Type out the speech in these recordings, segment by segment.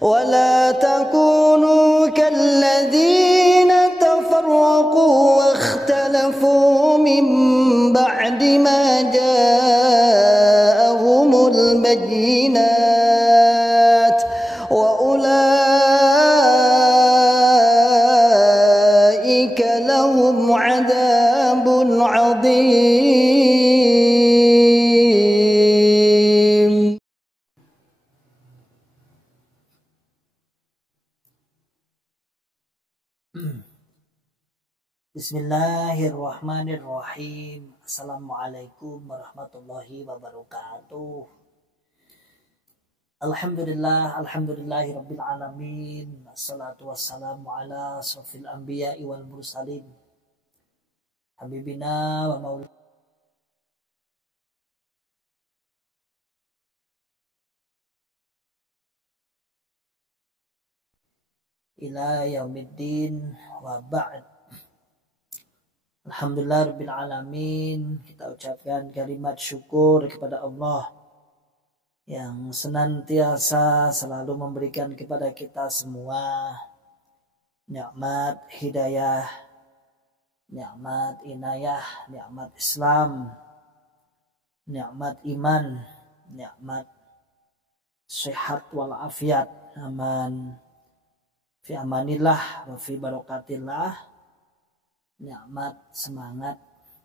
ولا تكونوا كالذين تفرقوا واختلفوا من بعد ما جاءهم البينات وأولئك لهم عذاب عظيم. Bismillahirrahmanirrahim. Assalamualaikum warahmatullahi wabarakatuh. Alhamdulillahi rabbil alamin. Assalatu wassalamu ala asrofil anbiya'i wal mursalin. Habibina wa maulana ila yaumiddin wa ba'd. Alhamdulillah rabbil alamin. Kita ucapkan kalimat syukur kepada Allah yang senantiasa selalu memberikan kepada kita semua nikmat hidayah, nikmat inayah, nikmat Islam, nikmat iman, nikmat sehat wal afiat. Aman fi amanillah wa fi barakatillah. Nikmat semangat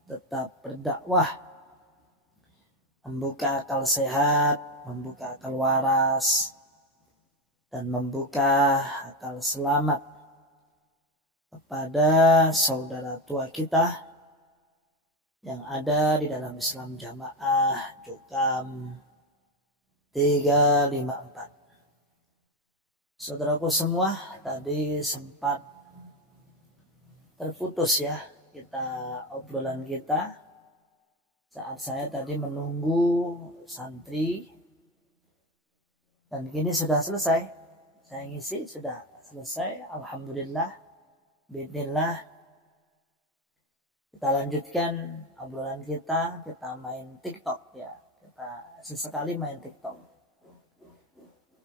tetap berdakwah, membuka akal sehat, membuka akal waras, dan membuka akal selamat kepada saudara tua kita yang ada di dalam Islam Jamaah Jukam 354. Saudaraku semua, tadi sempat terputus ya obrolan kita saat saya tadi menunggu santri, dan kini sudah selesai. Saya ngisi sudah selesai, alhamdulillah. Bismillah, kita lanjutkan obrolan kita main TikTok ya. Kita sesekali main TikTok.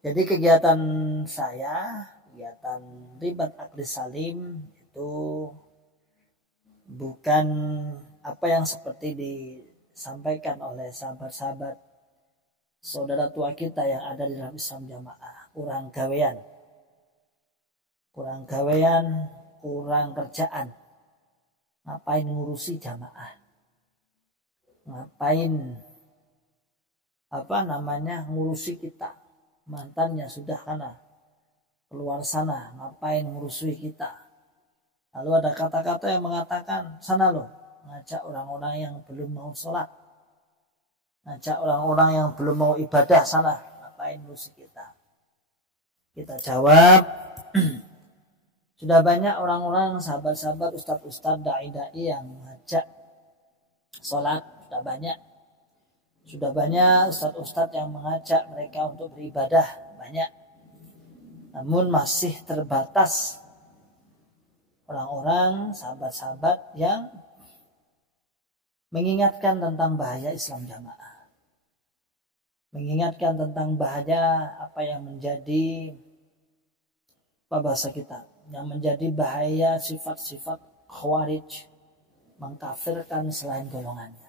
Jadi kegiatan saya, kegiatan Ribat Akli Salim itu bukan apa yang seperti disampaikan oleh sahabat-sahabat saudara tua kita yang ada di dalam Islam Jamaah. Kurang gawean, kurang kerjaan. Ngapain ngurusi jamaah? Ngapain ngurusi kita? Mantannya sudah kana keluar sana, ngapain ngurusi kita? Lalu ada kata-kata yang mengatakan, sana loh, ngajak orang-orang yang belum mau sholat, ngajak orang-orang yang belum mau ibadah sana, ngapain ngurusi kita? Kita jawab, sudah banyak orang-orang, sahabat-sahabat, ustadz-ustadz, da'i-da'i yang mengajak sholat, sudah banyak. Sudah banyak ustadz-ustadz yang mengajak mereka untuk beribadah, banyak. Namun masih terbatas orang-orang, sahabat-sahabat yang mengingatkan tentang bahaya Islam Jamaah. Mengingatkan tentang bahaya apa yang menjadi bahasa kita, yang menjadi bahaya sifat-sifat khawarij, mengkafirkan selain golongannya.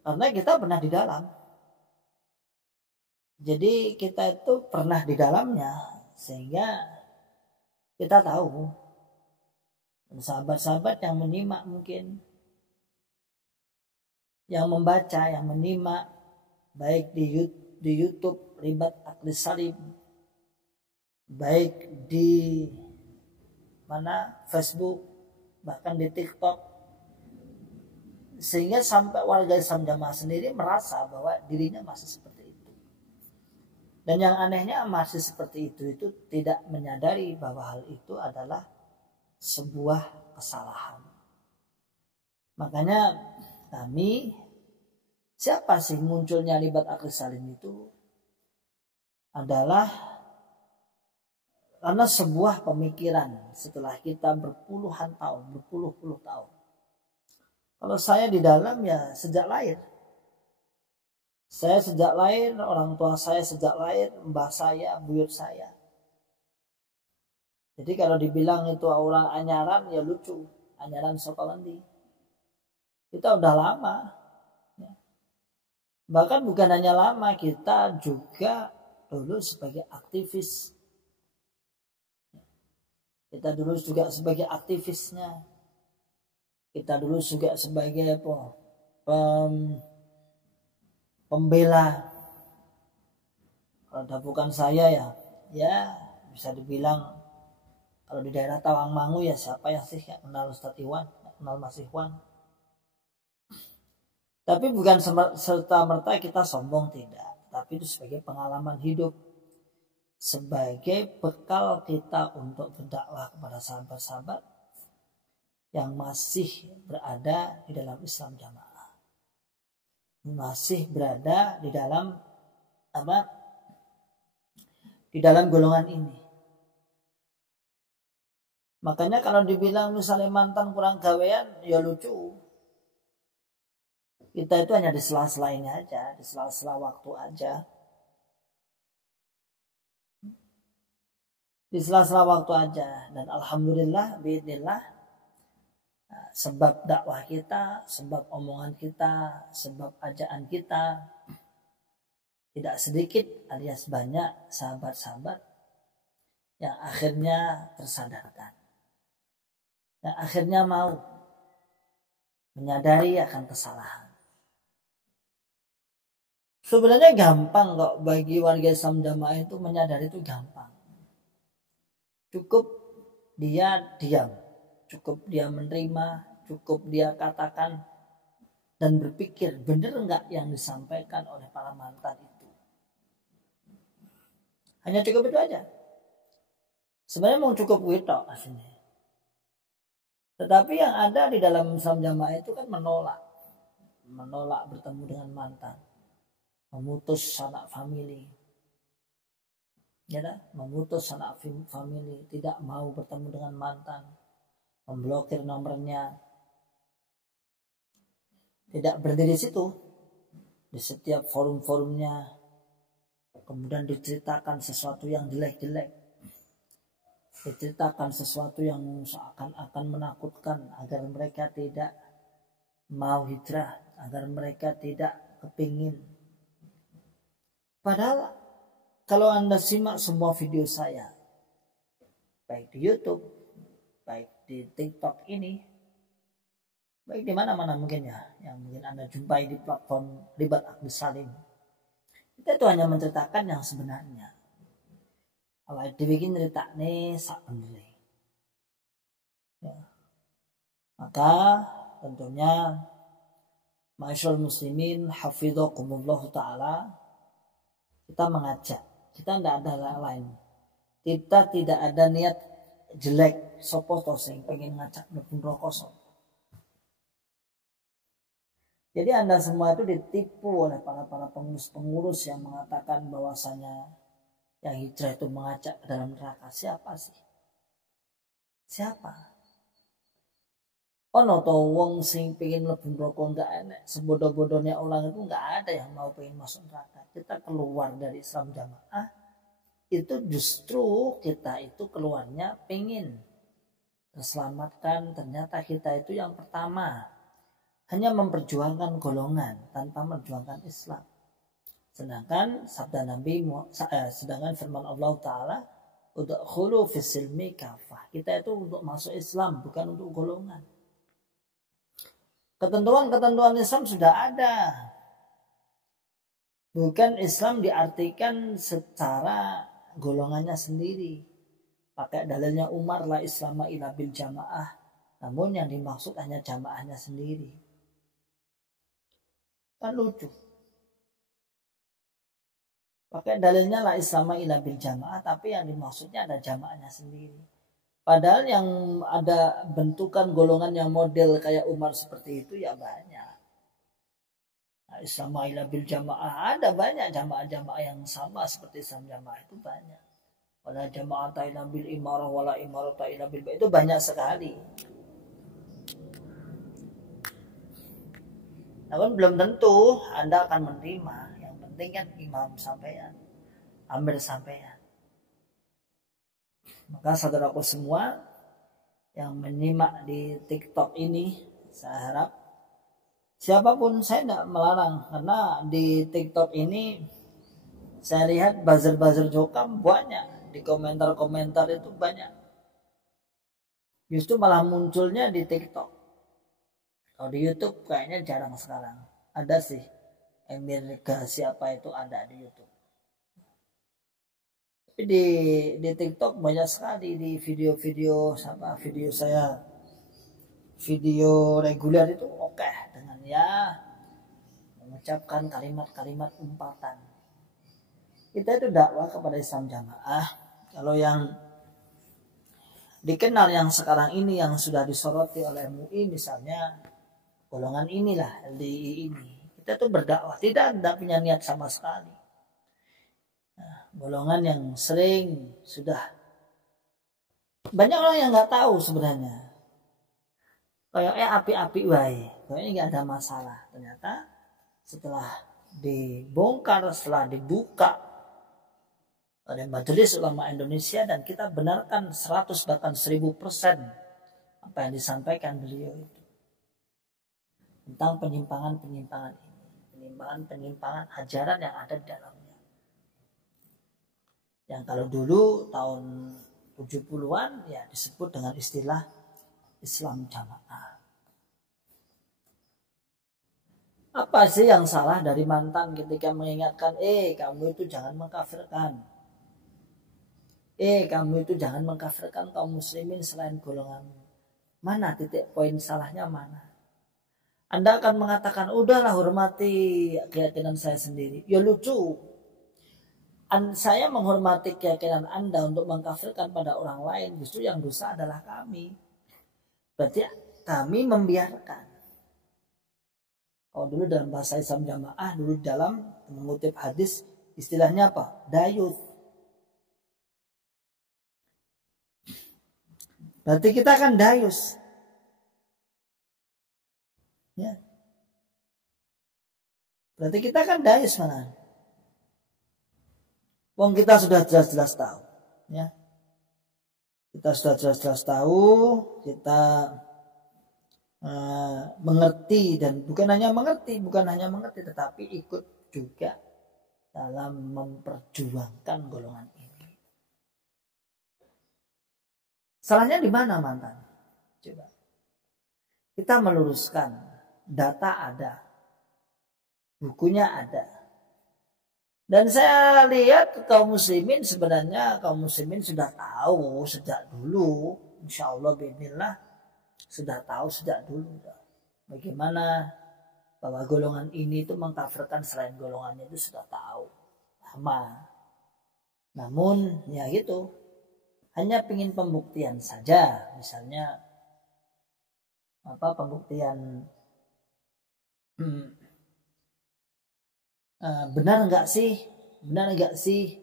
Karena kita pernah di dalam. Jadi kita itu pernah di dalamnya, sehingga kita tahu. Sahabat-sahabat yang menyimak mungkin, yang membaca, yang menyimak, baik di YouTube Ribat Akli Salim, baik di Facebook, bahkan di TikTok, sehingga sampai warga Islam Jamaah sendiri merasa bahwa dirinya masih seperti itu. Dan yang anehnya masih seperti itu tidak menyadari bahwa hal itu adalah sebuah kesalahan. Makanya siapa sih munculnya Ribat Akli Salim itu adalah karena sebuah pemikiran setelah kita berpuluh-puluh tahun. Kalau saya di dalam ya sejak lahir. Saya sejak lahir, orang tua saya sejak lahir, mbah saya, buyut saya. Jadi kalau dibilang itu orang anyaran, ya lucu. Anyaran Sokolandi. Kita udah lama. Bahkan bukan hanya lama, kita juga dulu sebagai aktivis. Kita dulu juga sebagai aktivisnya. Kita dulu juga sebagai pembela. Kalau bukan saya ya bisa dibilang kalau di daerah Tawangmangu ya siapa yang sih yang kenal Ustadz Iwan, kenal Mas Iwan. Tapi bukan serta-merta kita sombong, tidak. Tapi itu sebagai pengalaman hidup. Sebagai bekal kita untuk berdakwah kepada sahabat-sahabat yang masih berada di dalam Islam Jamaah. Masih berada di dalam di dalam golongan ini. Makanya kalau dibilang misalnya mantan kurang gawean, ya lucu. Kita itu hanya di sela-sela ini aja, di sela-sela waktu aja. Di sela-sela waktu aja. Dan alhamdulillah, biidznillah, sebab dakwah kita, sebab omongan kita, sebab ajaan kita, tidak sedikit alias banyak sahabat-sahabat yang akhirnya tersadarkan. Yang akhirnya mau menyadari akan kesalahan. Sebenarnya gampang kok bagi warga Islam Jamaah itu menyadari, itu gampang. Cukup dia diam, cukup dia menerima, cukup dia katakan dan berpikir benar enggak yang disampaikan oleh para mantan itu. Hanya cukup itu aja. Sebenarnya mau cukup itu aslinya. Tetapi yang ada di dalam Islam Jamaah itu kan menolak bertemu dengan mantan. Memutus sanak famili, memutus sanak famili, tidak mau bertemu dengan mantan, memblokir nomornya, tidak berdiri di situ, di setiap forum-forumnya, kemudian diceritakan sesuatu yang jelek-jelek, diceritakan sesuatu yang seakan-akan menakutkan agar mereka tidak mau hijrah, agar mereka tidak kepingin. Padahal kalau Anda simak semua video saya, baik di YouTube, baik di TikTok ini, baik di mana-mana mungkin ya, yang mungkin Anda jumpai di platform Ribat Agus Salim, kita itu hanya menceritakan yang sebenarnya. Kalau dibikin cerita nih sak bener. Ya. Maka tentunya Ma'asyiral muslimin hafidhakumullah taala, kita mengajak, kita tidak ada hal lain, kita tidak ada niat jelek, sopo to sing pengen ngajak mlebu neraka sopo. Jadi Anda semua itu ditipu oleh para pengurus yang mengatakan bahwasanya yang hijrah itu mengajak ke dalam neraka. Siapa sih? Siapa? Ono to wong sing pengen mlebu neraka enggak enak. Sebodoh-bodohnya orang itu enggak ada yang mau pengen masuk neraka. Kita keluar dari Islam Jamaah itu justru kita itu keluarnya pengen terselamatkan. Ternyata kita itu yang pertama hanya memperjuangkan golongan tanpa memperjuangkan Islam. Sedangkan sabda Nabi, sedangkan firman Allah Ta'ala, udkhulu fis-silmi kafah. Kita itu untuk masuk Islam, bukan untuk golongan. Ketentuan-ketentuan Islam sudah ada. Bukan Islam diartikan secara golongannya sendiri. Pakai dalilnya Umar la islama illa bil jamaah. Namun yang dimaksud hanya jamaahnya sendiri. Kan lucu. Pakai dalilnya la islama illa bil jamaah, tapi yang dimaksudnya ada jamaahnya sendiri. Padahal yang ada bentukan golongan yang model kayak Umar seperti itu ya banyak. Nah, Islam ila bil jamaah, ada banyak jamaah-jamaah yang sama seperti Islam Jamaah itu banyak. Wala jamaah ila bil imarah wala imarah ila bil itu banyak sekali. Namun belum tentu Anda akan menerima penting kan imam sampean, ambil sampean. Maka saudaraku semua yang menyimak di TikTok ini, saya harap siapapun, saya tidak melarang, karena di TikTok ini saya lihat buzzer-buzzer jokam banyak, di komentar-komentar itu banyak. Justru malah munculnya di TikTok. Kalau di YouTube kayaknya jarang sekarang. Ada sih, Amerika siapa itu ada di YouTube. Tapi di TikTok banyak sekali di video-video video saya, video reguler itu oke, dengan ya mengucapkan kalimat-kalimat umpatan. Kita itu dakwah kepada Islam Jamaah. Kalau yang dikenal yang sekarang ini yang sudah disoroti oleh MUI misalnya, golongan inilah LDI ini, kita tuh berdakwah tidak punya niat sama sekali. Nah, golongan yang sering sudah banyak orang yang nggak tahu sebenarnya, kayak api-api wae, kayaknya nggak ada masalah. Ternyata setelah dibongkar, setelah dibuka oleh Majelis Ulama Indonesia dan kita benarkan 100 bahkan 1000% apa yang disampaikan beliau itu tentang penyimpangan-penyimpangan ini, penyimpangan ajaran yang ada di dalamnya. Yang kalau dulu tahun 70-an ya disebut dengan istilah Islam Jamaah. Apa sih yang salah dari mantan ketika mengingatkan, kamu itu jangan mengkafirkan. Kamu itu jangan mengkafirkan kaum muslimin selain golonganmu. Mana titik poin salahnya mana? Anda akan mengatakan, udahlah hormati keyakinan saya sendiri. Ya lucu. Saya menghormati keyakinan Anda untuk mengkafirkan pada orang lain. Justru yang dosa adalah kami. Berarti kami membiarkan. Kalau dulu dalam bahasa Islam Jamaah, dulu dalam mengutip hadis, istilahnya apa? Dayuth. Berarti kita akan dayus. Ya. Berarti kita akan dayus mana? Wong kita sudah jelas-jelas tahu. Ya. Kita sudah jelas-jelas tahu. Kita mengerti, dan bukan hanya mengerti, tetapi ikut juga dalam memperjuangkan golongan ini. Salahnya di mana mantan? Coba. Kita meluruskan, data ada, bukunya ada. Dan saya lihat kaum muslimin sudah tahu sejak dulu, insya Allah bismillah sudah tahu sejak dulu. Bagaimana bahwa golongan ini itu mengkafirkan selain golongannya itu sudah tahu lama. Namun ya gitu, hanya ingin pembuktian saja, misalnya pembuktian benar nggak sih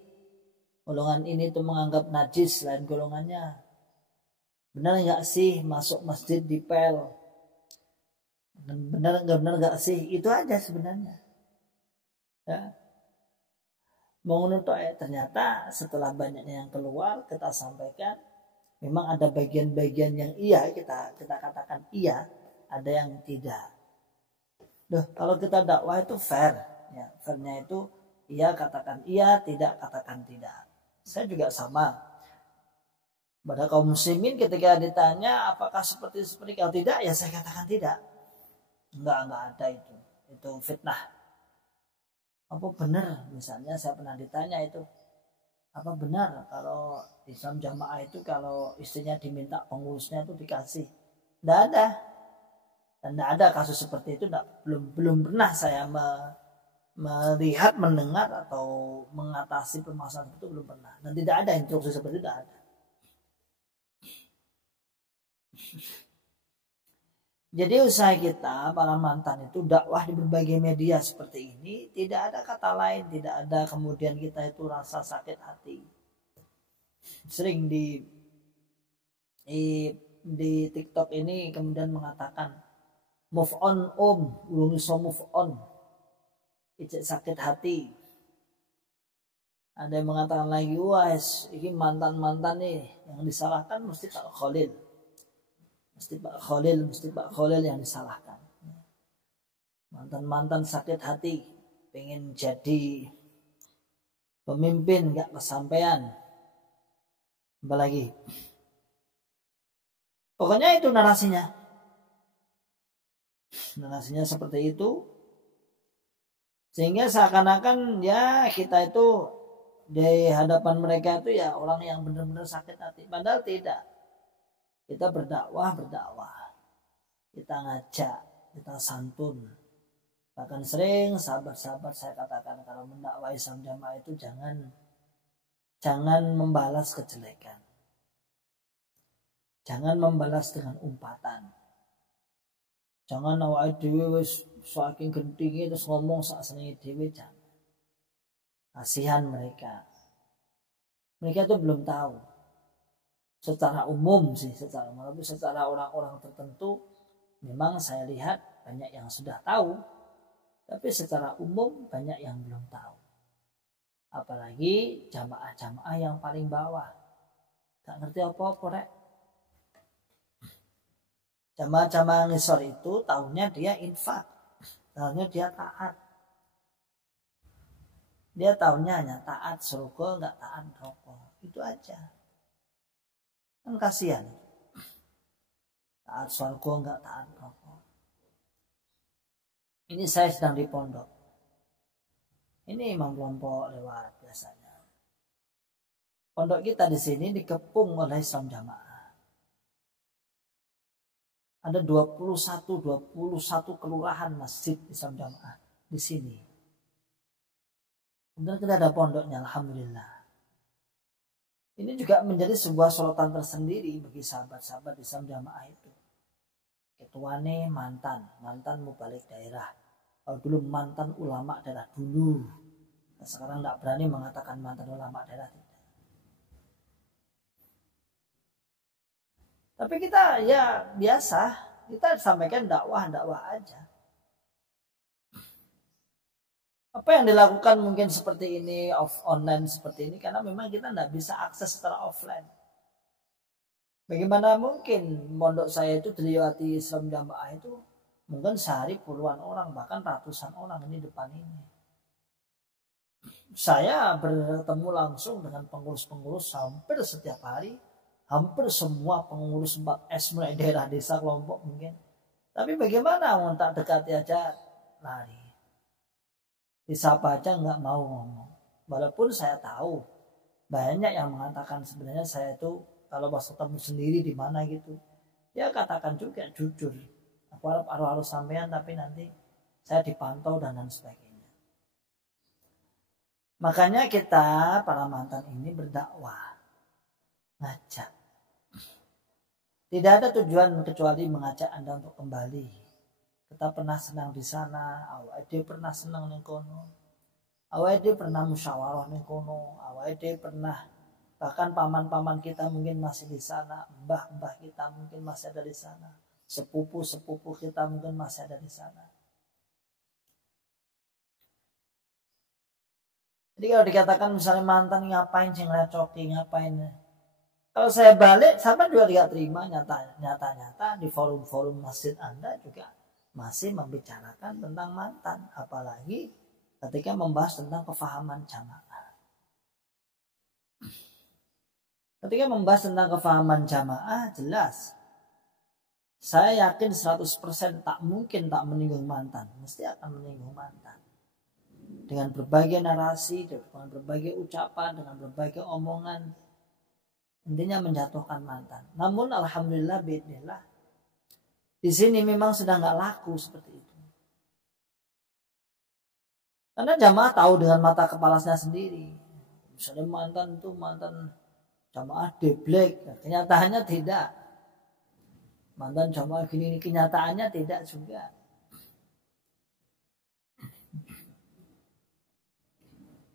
golongan ini tuh menganggap najis selain golongannya, benar nggak sih masuk masjid dipel, benar nggak sih, itu aja sebenarnya ya. Ternyata setelah banyaknya yang keluar, kita sampaikan memang ada bagian-bagian yang iya, kita katakan iya, ada yang tidak. Kalau kita dakwah itu fair, ya, fairnya itu iya katakan iya, tidak katakan tidak. Saya juga sama. Pada kaum muslimin ketika ditanya apakah seperti kalau tidak, ya saya katakan tidak. Enggak ada itu fitnah. Apa benar, misalnya saya pernah ditanya itu, apa benar kalau Islam Jamaah itu kalau istrinya diminta pengurusnya itu dikasih? Tidak ada. Dan tidak ada kasus seperti itu, belum pernah saya melihat, mendengar atau mengatasi permasalahan itu, belum pernah. Dan tidak ada instruksi seperti itu, tidak ada. Jadi usaha kita para mantan itu dakwah di berbagai media seperti ini, tidak ada kata lain, tidak ada kemudian kita itu rasa sakit hati. Sering di TikTok ini kemudian mengatakan move on belum bisa move on, ijek sakit hati. Ada yang mengatakan lagi, wah ini mantan-mantan nih yang disalahkan mesti Pak Khalil. Mesti Pak Khalil yang disalahkan. Mantan-mantan sakit hati, pengen jadi pemimpin gak kesampaian. Apalagi. Pokoknya itu narasinya. Narasinya seperti itu. Sehingga seakan-akan ya kita itu di hadapan mereka itu ya orang yang benar-benar sakit hati. Padahal tidak. Kita berdakwah. Kita ngajak, kita santun. Bahkan sering sahabat-sahabat saya katakan kalau mendakwai Islam Jamaah itu jangan membalas kejelekan. Jangan membalas dengan umpatan. Jangan awake dhewe wis saking gentinge terus ngomong sak senenge dhewe, jangan. Kasihan mereka. Mereka itu belum tahu. Secara umum sih, secara orang-orang tertentu memang saya lihat banyak yang sudah tahu. Tapi secara umum banyak yang belum tahu. Apalagi jamaah-jamaah yang paling bawah. Gak ngerti apa-apa rek. Jamaah-jamaah ngisor itu tahunya dia infak. Tahunya dia taat. Dia tahunya hanya taat surga, gak taat neraka. Itu aja. Kan kasihan. Taat surga gak taat neraka. Ini saya sedang di pondok. Ini imam kelompok lewat biasanya. Pondok kita di sini dikepung oleh Islam Jamaah. Ada 21 kelurahan masjid Islam Jamaah di sini. Kemudian kita ada pondoknya, alhamdulillah. Ini juga menjadi sebuah sorotan tersendiri bagi sahabat-sahabat Islam Jamaah itu. Ketuane mantan mubalik daerah. Kalau dulu mantan ulama daerah dulu. Nah, sekarang tidak berani mengatakan mantan ulama daerah tidak. Tapi kita ya biasa, kita sampaikan dakwah aja. Apa yang dilakukan mungkin seperti ini online seperti ini karena memang kita tidak bisa akses secara offline. Bagaimana mungkin pondok saya itu dilewati Islam Jamaah itu mungkin sehari puluhan orang bahkan ratusan orang ini depan ini. Saya bertemu langsung dengan pengurus-pengurus hampir setiap hari, hampir semua pengurus 4S mulai daerah desa kelompok mungkin. Tapi bagaimana mau tak dekati aja lari. Disapa aja nggak mau ngomong. Walaupun saya tahu banyak yang mengatakan sebenarnya saya itu kalau pas ketemu sendiri di mana gitu, ya katakan juga jujur. Aku harus sampean tapi nanti saya dipantau dan lain sebagainya. Makanya kita para mantan ini berdakwah, ngajak. Tidak ada tujuan kecuali mengajak Anda untuk kembali. Kita pernah senang di sana, awake dhewe pernah senang ning kono. Awake dhewe pernah musyawarah ning kono, awake dhewe pernah bahkan paman-paman kita mungkin masih di sana, mbah-mbah kita mungkin masih ada di sana, sepupu-sepupu kita mungkin masih ada di sana. Jadi kalau dikatakan misalnya mantan ngapain sih ngelecoki, ngapain? Kalau saya balik, sama juga tidak terima nyata-nyata di forum-forum masjid Anda juga masih membicarakan tentang mantan, apalagi ketika membahas tentang kefahaman jamaah. Ketika membahas tentang kefahaman jamaah, jelas saya yakin 100% tak mungkin tak menyinggung mantan, mesti akan menyinggung mantan. Dengan berbagai narasi, dengan berbagai ucapan, dengan berbagai omongan, intinya menjatuhkan mantan. Namun alhamdulillah biidznillah di sini memang sudah nggak laku seperti itu. Karena jamaah tahu dengan mata kepalanya sendiri. Misalnya mantan itu mantan jamaah deblek, kenyataannya tidak. Mantan jamaah gini kenyataannya tidak juga.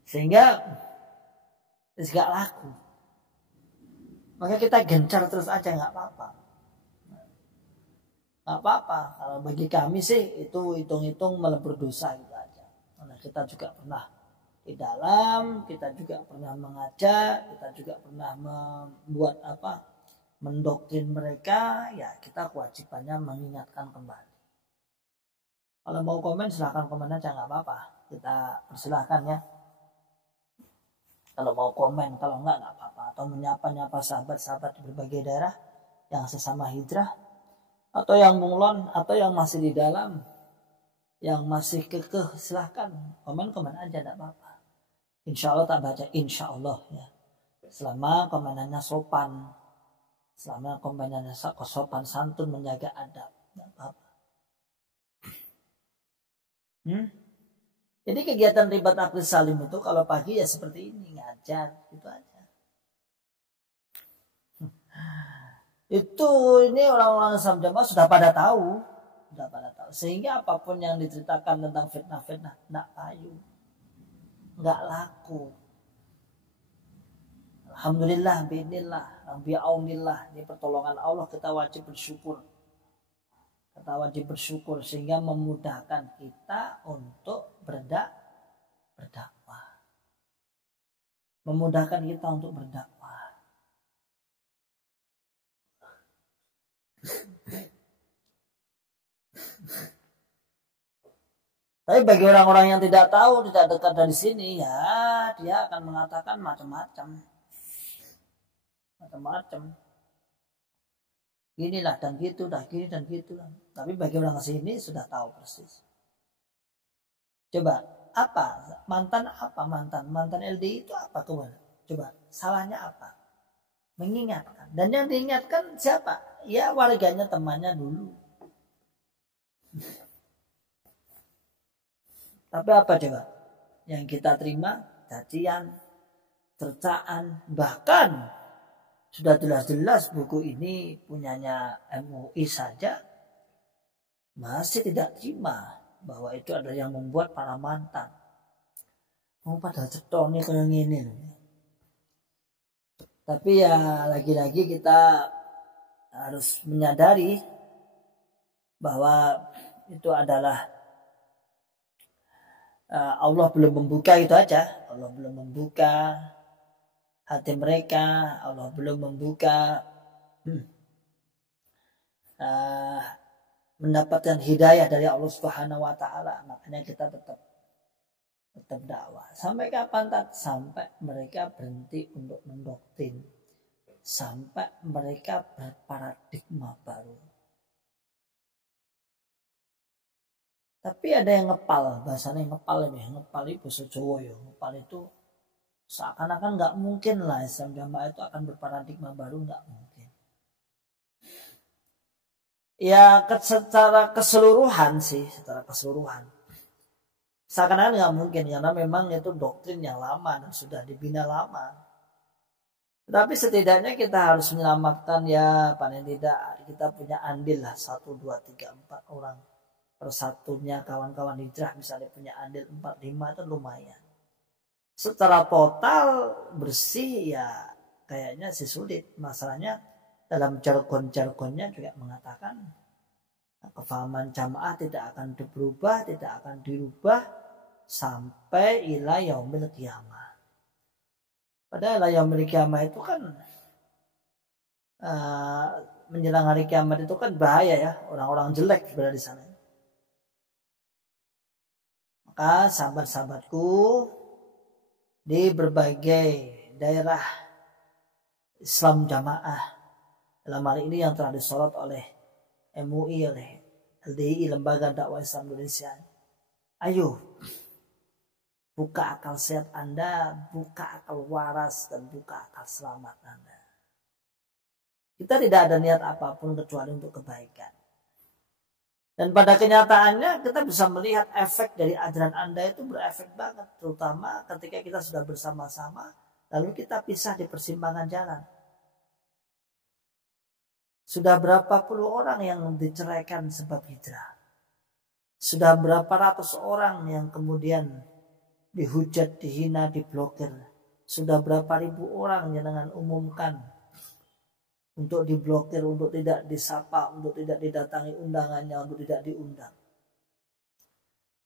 Sehingga nggak laku. Maka kita gencar terus aja nggak apa-apa. Nggak apa-apa. Kalau bagi kami sih itu hitung-hitung melebur dosa gitu aja. Karena kita juga pernah di dalam, kita juga pernah mengajak, kita juga pernah membuat mendoktrin mereka, ya kita kewajibannya mengingatkan kembali. Kalau mau komen silahkan komen aja, nggak apa-apa, kita persilahkan ya. Kalau mau komen, kalau nggak apa-apa. Atau menyapa-nyapa sahabat-sahabat di berbagai daerah yang sesama hijrah, atau yang bunglon, atau yang masih di dalam, yang masih kekeh, silahkan komen aja, nggak apa-apa. Insya Allah tak baca, insya Allah ya. Selama komenannya sopan, selama komenannya sopan santun, menjaga adab, nggak apa-apa. Jadi kegiatan ribat akil salim itu kalau pagi ya seperti ini, ngajar, gitu aja. Itu ini orang-orang Islam Jamaah sudah pada tahu, sehingga apapun yang diceritakan tentang fitnah-fitnah nggak payu, nggak laku. Alhamdulillah, biidznillah, biaunillah, ini pertolongan Allah, kita wajib bersyukur. Kita wajib bersyukur sehingga memudahkan kita untuk berdakwah. Memudahkan kita untuk berdakwah. Tapi bagi orang-orang yang tidak tahu, tidak dekat dari sini, ya dia akan mengatakan macam-macam. Inilah dan gitu, dah gini dan gitu. Tapi bagi orang sini sudah tahu persis. Coba mantan LDI itu apa kemana? Coba salahnya apa? Mengingatkan. Dan yang diingatkan siapa? Ya warganya, temannya dulu. Tapi apa coba? Yang kita terima cacian, cercaan, bahkan sudah jelas-jelas buku ini punyanya MUI saja masih tidak terima bahwa itu adalah yang membuat para mantan. Mau pada cetone kayak gini. Tapi ya lagi-lagi kita harus menyadari bahwa itu adalah Allah belum membuka itu aja. Allah belum membuka hati mereka, Allah belum membuka mendapatkan hidayah dari Allah Subhanahu wa taala. Makanya kita tetap dakwah. Sampai kapan? Sampai mereka berhenti untuk mendoktrin. Sampai mereka berparadigma baru. Tapi ada yang ngepal, bahasanya ngepal itu bahasa Jawa ya. Ngepal itu seakan-akan nggak mungkin lah Islam Jamaah itu akan berparadigma baru, nggak mungkin. Ya secara keseluruhan seakan-akan nggak mungkin, karena memang itu doktrin yang lama dan sudah dibina lama. Tapi setidaknya kita harus menyelamatkan, ya paling tidak kita punya andil lah 1, 2, 3, 4 orang. Persatunya kawan-kawan hijrah misalnya punya andil 4, 5 itu lumayan. Secara total bersih ya kayaknya sih sulit. Masalahnya dalam jargon-jargonnya juga mengatakan kefahaman jamaah tidak akan berubah, tidak akan dirubah sampai ila yaumil qiyamah. Padahal yaumil qiyamah itu kan menjelang hari kiamat itu kan bahaya ya, orang-orang jelek berada di sana. Maka sahabat-sahabatku di berbagai daerah Islam Jamaah, dalam hal ini yang telah disorot oleh MUI, oleh LDI, Lembaga Dakwah Islam Indonesia. Ayo, buka akal sehat Anda, buka akal waras, dan buka akal selamat Anda. Kita tidak ada niat apapun kecuali untuk kebaikan. Dan pada kenyataannya kita bisa melihat efek dari ajaran Anda itu berefek banget. Terutama ketika kita sudah bersama-sama, lalu kita pisah di persimpangan jalan. Sudah berapa puluh orang yang diceraikan sebab hijrah. Sudah berapa ratus orang yang kemudian dihujat, dihina, diblokir. Sudah berapa ribu orang yang dengan umumkan untuk diblokir, untuk tidak disapa, untuk tidak didatangi undangannya, untuk tidak diundang.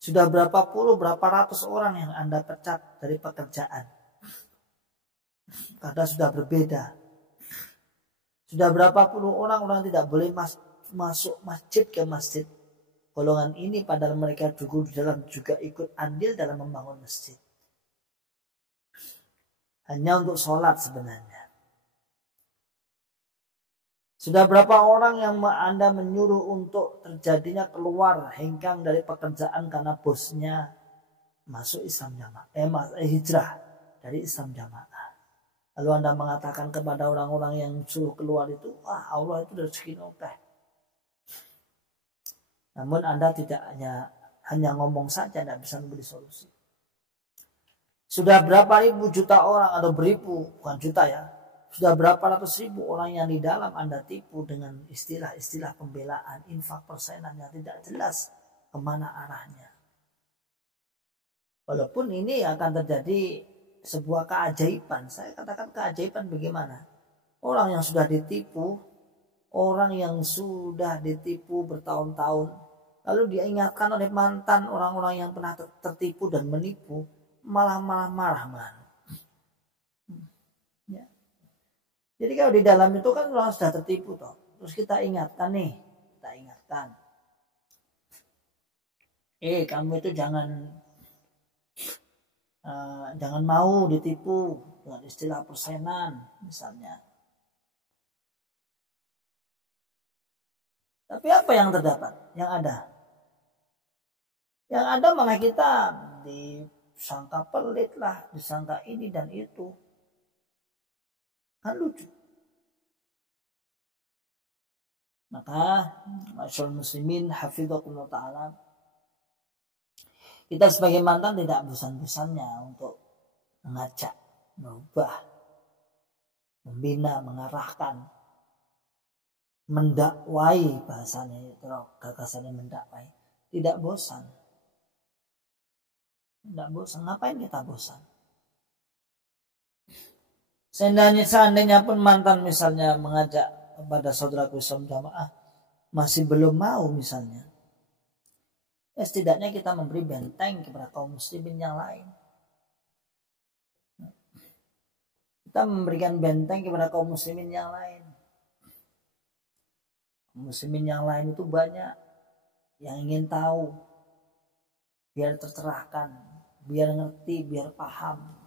Sudah berapa puluh, berapa ratus orang yang Anda pecat dari pekerjaan. Karena sudah berbeda. Sudah berapa puluh orang tidak boleh masuk masjid ke masjid. Golongan ini padahal mereka juga ikut andil dalam membangun masjid. Hanya untuk sholat sebenarnya. Sudah berapa orang yang Anda menyuruh untuk terjadinya keluar hengkang dari pekerjaan karena bosnya masuk Islam jamaah, hijrah dari Islam jamaah. Lalu Anda mengatakan kepada orang-orang yang suruh keluar itu, Allah itu rezeki nokeh. Namun Anda tidak hanya ngomong saja, tidak bisa memberi solusi. Sudah berapa ribu juta orang atau beribu, bukan juta ya. Sudah berapa ratus ribu orang yang di dalam Anda tipu dengan istilah-istilah pembelaan, infak persenan yang tidak jelas kemana arahnya. Walaupun ini akan terjadi sebuah keajaiban. Saya katakan keajaiban bagaimana? Orang yang sudah ditipu, bertahun-tahun, lalu diingatkan oleh mantan orang-orang yang pernah tertipu dan menipu, malah marah. Ya. Jadi kalau di dalam itu kan orang sudah tertipu toh. Terus kita ingatkan, kamu itu jangan mau ditipu dengan istilah persenan misalnya. Tapi apa yang terdapat? Yang ada malah kita disangka pelit lah, disangka ini dan itu. Kan lucu. Maka masyaallah muslimin hafidhakumullah ta'ala, kita sebagai mantan tidak bosan-bosannya untuk mengajak, merubah, membina, mengarahkan, mendakwai, bahasanya itu gagasannya mendakwai. Tidak bosan. Ngapain kita bosan? Seandainya pun mantan misalnya mengajak kepada saudaraku Islam jamaah masih belum mau misalnya, ya setidaknya kita memberi benteng kepada kaum muslimin yang lain. Kita memberikan benteng kepada kaum muslimin yang lain. Muslimin yang lain itu banyak yang ingin tahu, biar tercerahkan, biar ngerti, biar paham.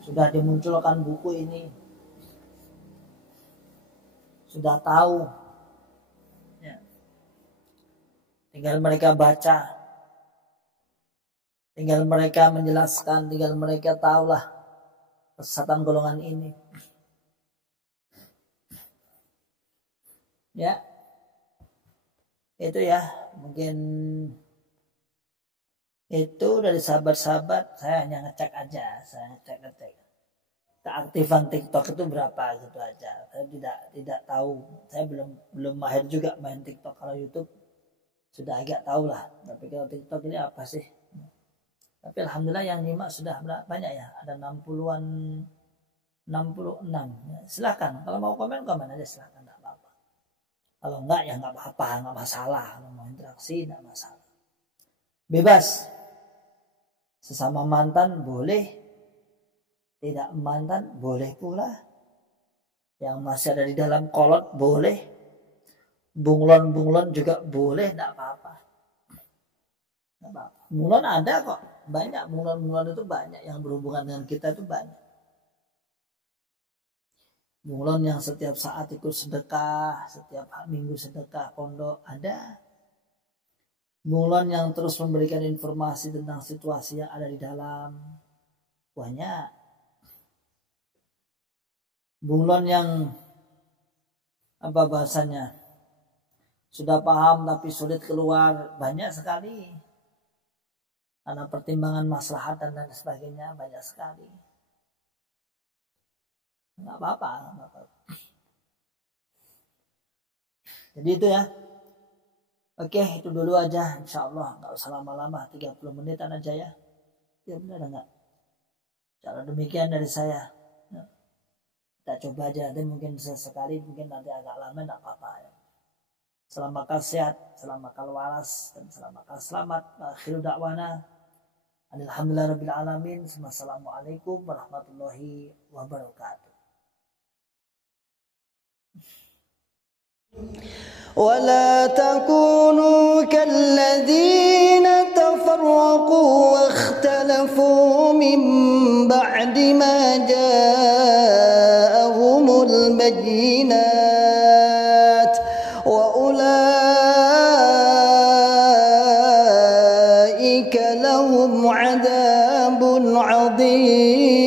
Sudah dimunculkan buku ini, sudah tahu, ya. Tinggal mereka baca, tinggal mereka menjelaskan, tinggal mereka tahulah kesesatan golongan ini. Ya, itu ya mungkin itu dari sahabat-sahabat. Saya hanya ngecek aja, saya ngecek keaktifan TikTok itu berapa gitu aja. Saya tidak tahu, saya belum mahir juga main TikTok. Kalau YouTube sudah agak tahu lah, tapi kalau TikTok ini apa sih? Tapi alhamdulillah yang nyimak sudah banyak ya, ada 66. Ya, silakan kalau mau komen aja, silakan, enggak apa-apa. Kalau enggak ya enggak apa-apa, enggak masalah. Kalau mau interaksi enggak masalah. Bebas. Sesama mantan boleh, tidak mantan boleh pula. Yang masih ada di dalam kolot boleh, bunglon juga boleh, tidak apa-apa. Bunglon ada kok, banyak bunglon itu banyak yang berhubungan dengan kita itu banyak. Bunglon yang setiap saat ikut sedekah, setiap minggu sedekah pondok ada. Bunglon yang terus memberikan informasi tentang situasi yang ada di dalam banyak. Bunglon yang apa bahasanya sudah paham tapi sulit keluar banyak sekali. Karena pertimbangan maslahat dan lain sebagainya banyak sekali. Enggak apa-apa. Jadi itu ya. Oke, itu dulu aja. Insyaallah enggak usah lama-lama, 30 menitan aja ya. Ya benar enggak? Cara demikian dari saya. Kita coba aja, nanti mungkin sesekali, mungkin nanti agak lama enggak apa-apa ya. salam bakal sehat, salam bakal waras, dan salam bakal selamat. Akhiru da'wana alhamdulillahirabbil alamin. Wassalamualaikum warahmatullahi wabarakatuh. ولا تكونوا كالذين تفرقوا واختلفوا من بعد ما جاءهم البينات وأولئك لهم عذاب عظيم.